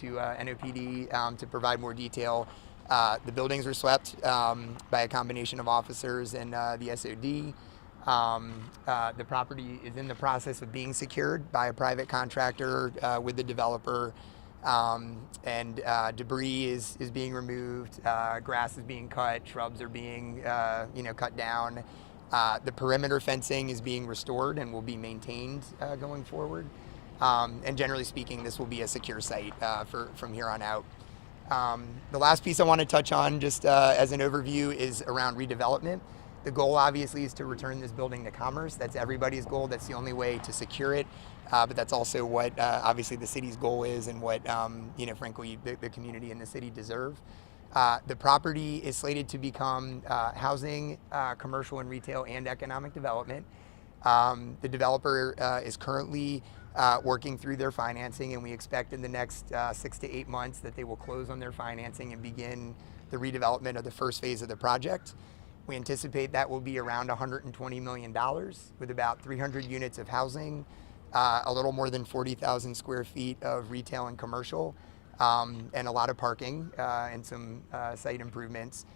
to NOPD to provide more detail. The buildings were swept by a combination of officers and the SOD. The property is in the process of being secured by a private contractor with the developer, and debris is being removed, grass is being cut, shrubs are being cut down. The perimeter fencing is being restored and will be maintained going forward. And generally speaking, this will be a secure site from here on out. The last piece I want to touch on, just as an overview, is around redevelopment. The goal obviously is to return this building to commerce. That's everybody's goal. That's the only way to secure it. But that's also what obviously the city's goal is, and what frankly the community and the city deserve. The property is slated to become housing, commercial and retail, and economic development. The developer is currently working through their financing, and we expect in the next 6 to 8 months that they will close on their financing and begin the redevelopment of the first phase of the project. We anticipate that will be around $120 million, with about 300 units of housing, a little more than 40,000 square feet of retail and commercial, and a lot of parking and some site improvements,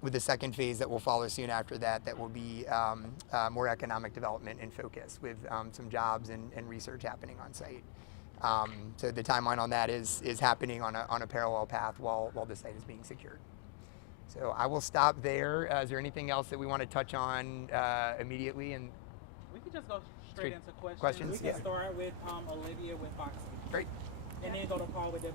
with the second phase that will follow soon after that, that will be more economic development in focus, with some jobs and research happening on site. So the timeline on that is happening on a parallel path while the site is being secured. So I will stop there. Is there anything else that we want to touch on immediately? And we can just go straight into questions. We can start with Olivia with Fox. Great. And then go to Paul with WWL.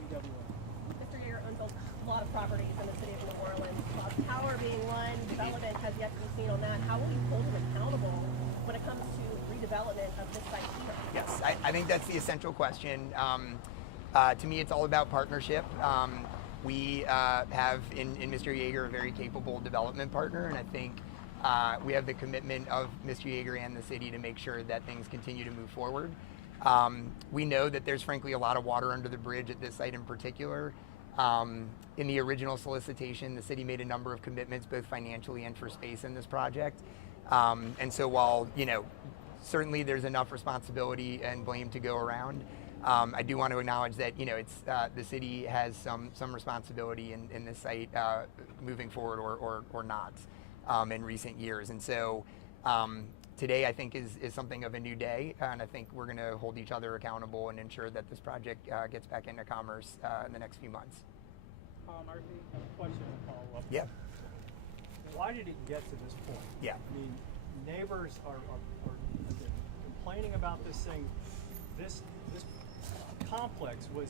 Mr. Yeager owns a lot of properties in the city of New Orleans. Power being one, development has yet to be seen on that. How will you hold him accountable when it comes to redevelopment of this site here? Yes, I think that's the essential question. To me, it's all about partnership. We have in Mr. Yeager a very capable development partner, and I think we have the commitment of Mr. Yeager and the city to make sure that things continue to move forward. We know that there's frankly a lot of water under the bridge at this site in particular. In the original solicitation, the city made a number of commitments, both financially and for space in this project. And so while, certainly there's enough responsibility and blame to go around, I do want to acknowledge that, it's the city has some responsibility in this site moving forward or not in recent years. And so today, I think, is something of a new day, and I think we're going to hold each other accountable and ensure that this project gets back into commerce in the next few months. Paul Murphy. I have a question to follow up. Yeah. Why did it get to this point? Yeah. I mean, neighbors are complaining about this thing. This complex was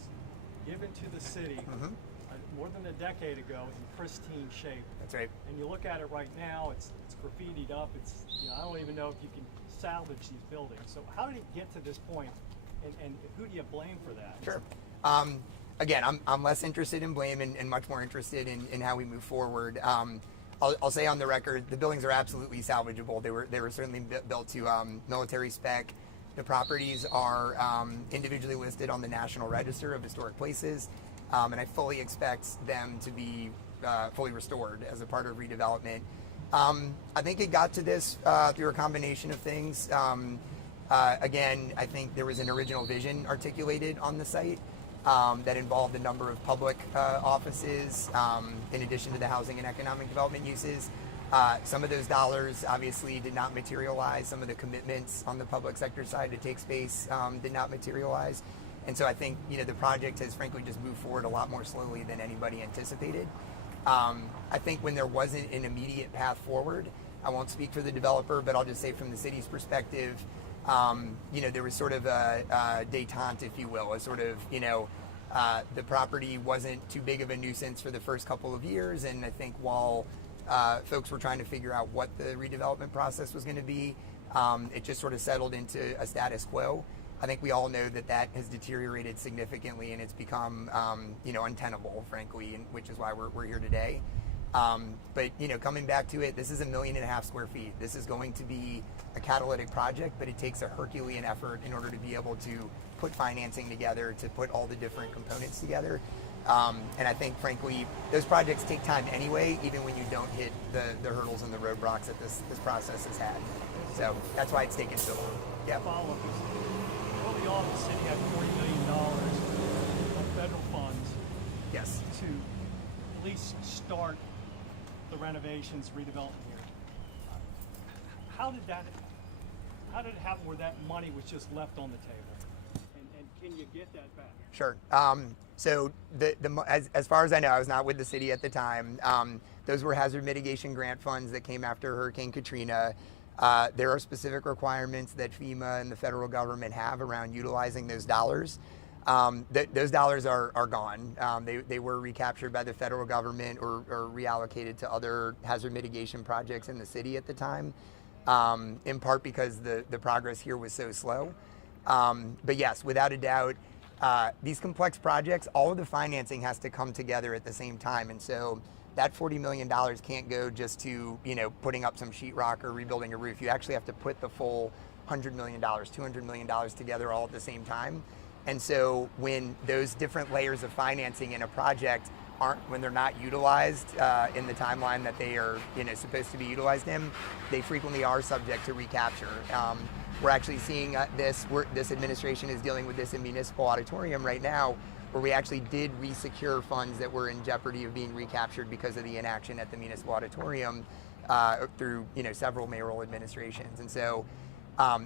given to the city more than a decade ago in pristine shape. That's right. And you look at it right now, it's graffitied up. I don't even know if you can salvage these buildings. So how did it get to this point, and who do you blame for that? Sure. Again, I'm less interested in blame and much more interested in how we move forward. I'll say on the record, the buildings are absolutely salvageable. They were certainly built to military spec. The properties are individually listed on the National Register of Historic Places, and I fully expect them to be fully restored as a part of redevelopment. I think it got to this through a combination of things. Again, I think there was an original vision articulated on the site that involved a number of public offices, in addition to the housing and economic development uses. Some of those dollars obviously did not materialize. Some of the commitments on the public sector side to take space did not materialize. And so I think the project has frankly just moved forward a lot more slowly than anybody anticipated. I think when there wasn't an immediate path forward, I won't speak for the developer, but I'll just say from the city's perspective, there was sort of a détente, if you will, a sort of, the property wasn't too big of a nuisance for the first couple of years. And I think while folks were trying to figure out what the redevelopment process was going to be, it just sort of settled into a status quo. I think we all know that has deteriorated significantly, and it's become, untenable, frankly, which is why we're here today. But coming back to it, this is 1.5 million square feet. This is going to be a catalytic project, but it takes a Herculean effort in order to be able to put financing together, to put all the different components together. And I think, frankly, those projects take time anyway, even when you don't hit the hurdles and the roadblocks that this process has had. So that's why it's taken so long. Yeah. Follow-up is, early on, the city had $40 million of federal to at least start the renovations, redevelopment here. How did it happen where that money was just left on the table? And can you get that back? Sure. So as far as I know, I was not with the city at the time. Those were hazard mitigation grant funds that came after Hurricane Katrina. There are specific requirements that FEMA and the federal government have around utilizing those dollars. Those dollars are gone. They were recaptured by the federal government or reallocated to other hazard mitigation projects in the city at the time, in part because the progress here was so slow. But yes, without a doubt, these complex projects, all of the financing has to come together at the same time. And so that $40 million can't go just to, putting up some sheetrock or rebuilding a roof. You actually have to put the full $100 million, $200 million together all at the same time. And so when those different layers of financing in a project when they're not utilized in the timeline that they are supposed to be utilized in, they frequently are subject to recapture. We're actually seeing this administration is dealing with this in Municipal Auditorium right now, where we actually did resecure funds that were in jeopardy of being recaptured because of the inaction at the Municipal Auditorium through several mayoral administrations. And so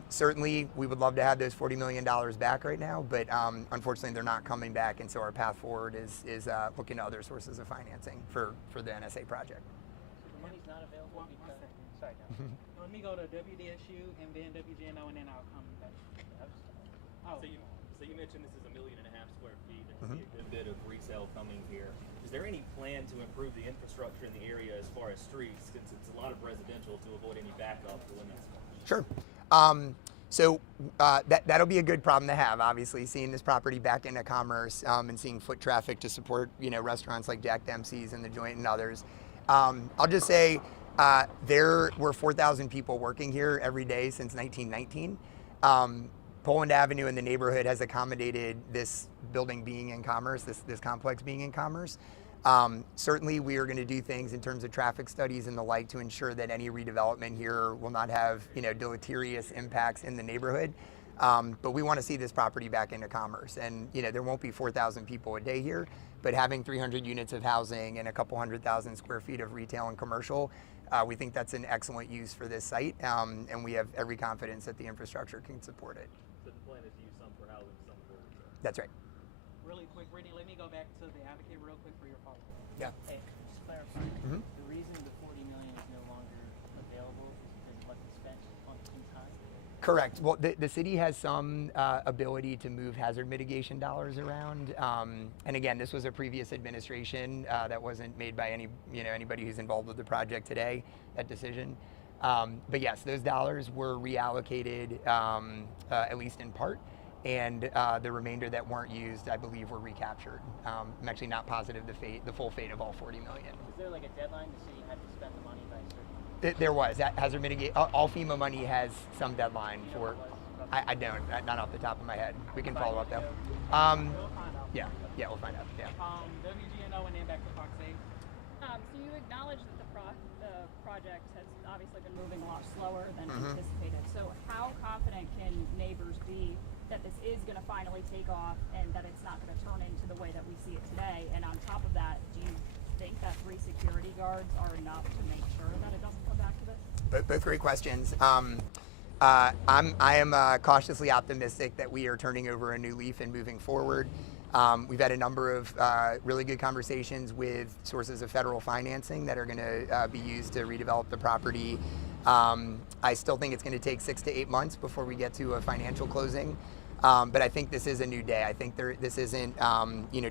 certainly we would love to have those $40 million back right now, but unfortunately they're not coming back, and so our path forward is looking to other sources of financing for the NSA project. So the money's not available because... Sorry, John. Let me go to WDSU and then WGNO and then I'll come back. Oh. So you mentioned this is 1.5 million square feet. There's a good bit of resale coming here. Is there any plan to improve the infrastructure in the area as far as streets, since it's a lot of residential, to avoid any backup to limit? Sure. So that'll be a good problem to have, obviously, seeing this property back into commerce and seeing foot traffic to support restaurants like Jack Dempsey's and The Joint and others. I'll just say there were 4,000 people working here every day since 1919. Poland Avenue in the neighborhood has accommodated this building being in commerce, this complex being in commerce. Certainly we are going to do things in terms of traffic studies and the like to ensure that any redevelopment here will not have deleterious impacts in the neighborhood. But we want to see this property back into commerce, and there won't be 4,000 people a day here, but having 300 units of housing and a couple 100,000 square feet of retail and commercial, we think that's an excellent use for this site, and we have every confidence that the infrastructure can support it. So the plan is to use some for housing, some for retail. That's right. Really quick, Brittany, let me go back to the advocate real quick for your follow-up. Yeah. Hey, just clarify. The reason the 40 million is no longer available is because it wasn't spent in time? Correct. Well, the city has some ability to move hazard mitigation dollars around. And again, this was a previous administration that wasn't made by anybody who's involved with the project today, that decision. But yes, those dollars were reallocated, at least in part. And the remainder that weren't used, I believe, were recaptured. I'm actually not positive the full fate of all 40 million. Is there like a deadline the city had to spend the money by a certain? There was. Hazard mitigation, all FEMA money has some deadline for. I don't, not off the top of my head. We can follow up though. We'll find out. Yeah, we'll find out. Yeah. WGNO and then back to Fox 8. So you acknowledge that the project has obviously been moving a lot slower than anticipated. So how confident can neighbors be that this is going to finally take off and that it's not going to turn into the way that we see it today? And on top of that, do you think that 3 security guards are enough to make sure that it doesn't come back to this? Both great questions. I am cautiously optimistic that we are turning over a new leaf and moving forward. We've had a number of really good conversations with sources of federal financing that are going to be used to redevelop the property. I still think it's going to take 6 to 8 months before we get to a financial closing. But I think this is a new day. I think this isn't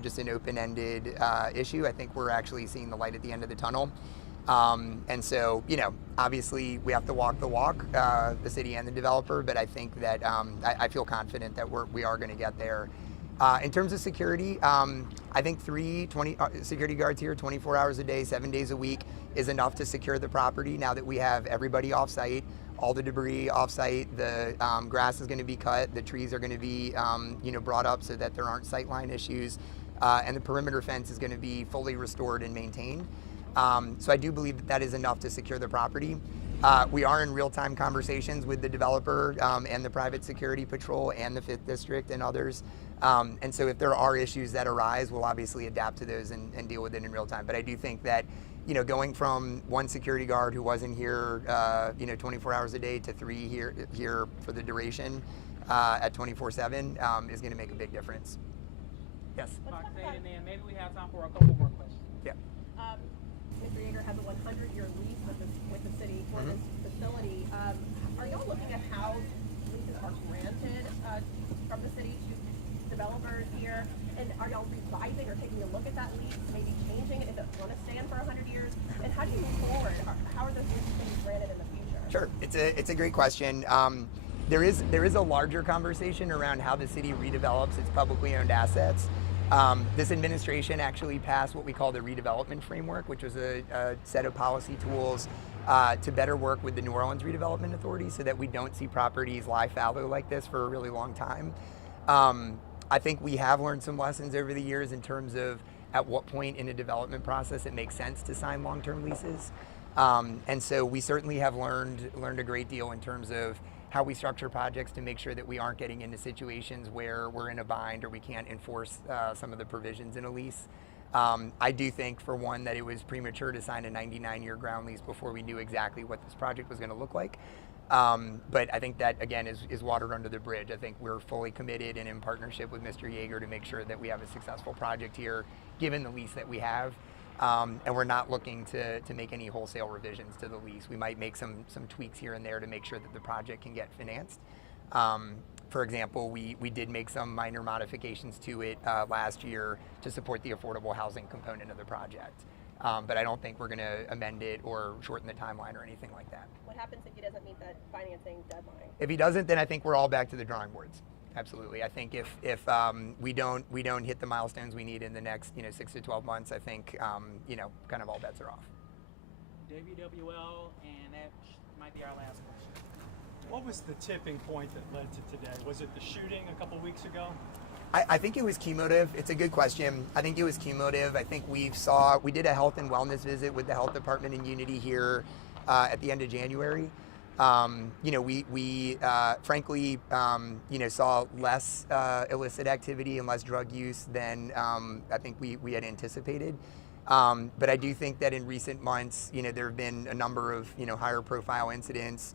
just an open-ended issue. I think we're actually seeing the light at the end of the tunnel. And so, obviously we have to walk the walk, the city and the developer, but I think that I feel confident that we are going to get there. In terms of security, I think 20 security guards here 24 hours a day, 7 days a week is enough to secure the property now that we have everybody off-site, all the debris off-site, the grass is going to be cut, the trees are going to be brought up so that there aren't sightline issues, and the perimeter fence is going to be fully restored and maintained. So I do believe that is enough to secure the property. We are in real-time conversations with the developer and the private security patrol and the 5th District and others And so if there are issues that arise, we'll obviously adapt to those and deal with it in real time. But I do think that, you know, going from one security guard who wasn't here, 24 hours a day to 3 here for the duration at 24/7 is going to make a big difference. Yes. Roxanne, and then maybe we have time for a couple more questions. Yeah. Mr. Yeager has a 100-year lease with the city for this facility. Are y'all looking at how leases are granted from the city to developers here? And are y'all revising or taking a look at that lease, maybe changing it if it's going to stand for 100 years? And how do you move forward? How are those leases going to be granted in the future? Sure, it's a great question. There is a larger conversation around how the city redevelops its publicly owned assets. This administration actually passed what we call the redevelopment framework, which was a set of policy tools to better work with the New Orleans Redevelopment Authority so that we don't see properties lie fallow like this for a really long time. I think we have learned some lessons over the years in terms of at what point in a development process it makes sense to sign long-term leases. And so we certainly have learned a great deal in terms of how we structure projects to make sure that we aren't getting into situations where we're in a bind or we can't enforce some of the provisions in a lease. I do think, for one, that it was premature to sign a 99-year ground lease before we knew exactly what this project was going to look like. But I think that, again, is water under the bridge. I think we're fully committed and in partnership with Mr. Yeager to make sure that we have a successful project here, given the lease that we have. And we're not looking to make any wholesale revisions to the lease. We might make some tweaks here and there to make sure that the project can get financed. For example, we did make some minor modifications to it last year to support the affordable housing component of the project. But I don't think we're going to amend it or shorten the timeline or anything like that. What happens if he doesn't meet that financing deadline? If he doesn't, then I think we're all back to the drawing boards. Absolutely. I think if we don't hit the milestones we need in the next 6 to 12 months, I think kind of all bets are off. WWL, and that might be our last question. What was the tipping point that led to today? Was it the shooting a couple weeks ago? I think it was cumulative. It's a good question. I think it was cumulative. I think we did a health and wellness visit with the health department in Unity here at the end of January. We frankly, saw less illicit activity and less drug use than I think we had anticipated. But I do think that in recent months, there have been a number of, higher profile incidents,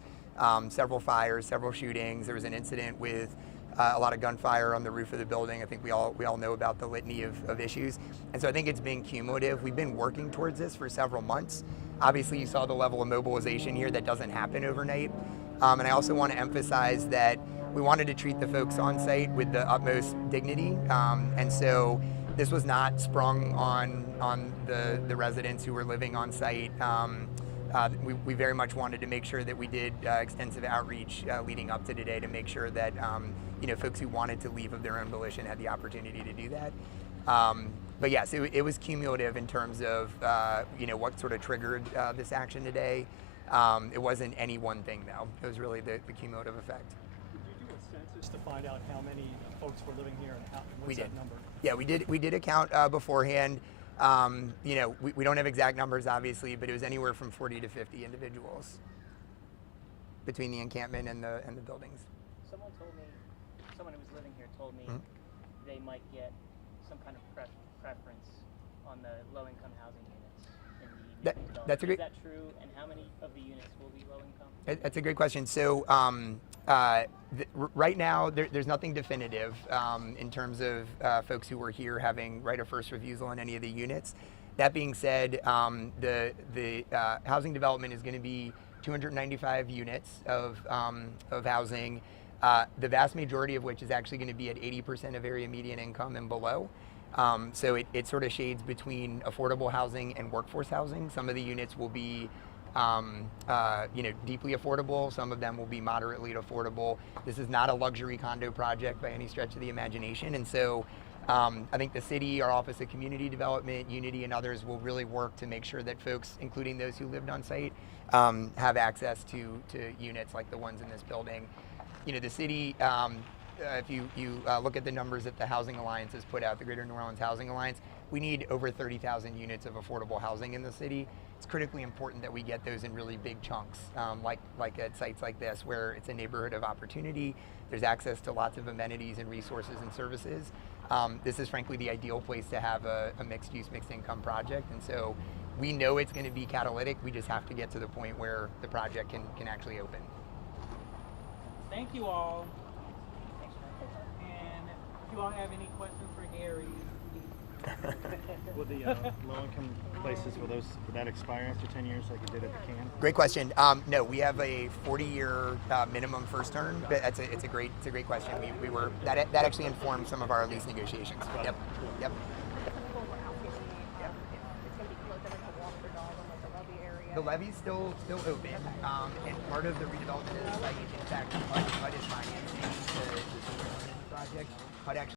several fires, several shootings. There was an incident with a lot of gunfire on the roof of the building. I think we all know about the litany of issues. And so I think it's been cumulative. We've been working towards this for several months. Obviously, you saw the level of mobilization here. That doesn't happen overnight. And I also want to emphasize that we wanted to treat the folks on site with the utmost dignity. And so this was not sprung on the residents who were living on site. We very much wanted to make sure that we did extensive outreach leading up to today to make sure that folks who wanted to leave of their own volition had the opportunity to do that. But yes, it was cumulative in terms of what sort of triggered this action today. It wasn't any one thing, though. It was really the cumulative effect. Did you do a census to find out how many folks were living here and what's that number? Yeah, we did a count beforehand. We don't have exact numbers, obviously, but it was anywhere from 40 to 50 individuals between the encampment and the buildings. Someone who was living here told me they might get some kind of preference on the low-income housing units in the development. That's a great. Is that true? And how many of the units will be low-income? That's a great question. So right now, there's nothing definitive in terms of folks who were here having right of first refusal on any of the units. That being said, the housing development is going to be 295 units of housing, the vast majority of which is actually going to be at 80% of area median income and below. So it sort of shades between affordable housing and workforce housing. Some of the units will be deeply affordable. Some of them will be moderately affordable. This is not a luxury condo project by any stretch of the imagination. And so I think the city, our Office of Community Development, Unity, and others will really work to make sure that folks, including those who lived on site, have access to units like the ones in this building. The city if you look at the numbers that the Housing Alliance has put out, the Greater New Orleans Housing Alliance, we need over 30,000 units of affordable housing in the city. It's critically important that we get those in really big chunks, like at sites like this, where it's a neighborhood of opportunity. There's access to lots of amenities and resources and services. This is frankly the ideal place to have a mixed-use, mixed-income project, and so we know it's going to be catalytic. We just have to get to the point where the project can actually open. Thank you all. And if you all have any questions for Gary, Will the low-income places, would that expire after 10 years like it did at the can? Great question. No, we have a 40-year minimum first term. But it's a great question. We were that actually informed some of our lease negotiations. Yep. It's going to be closed every couple walk for dog on like the levy area. The levee's still open, and part of the redevelopment of the site, in fact, HUD is financing the project. HUD actually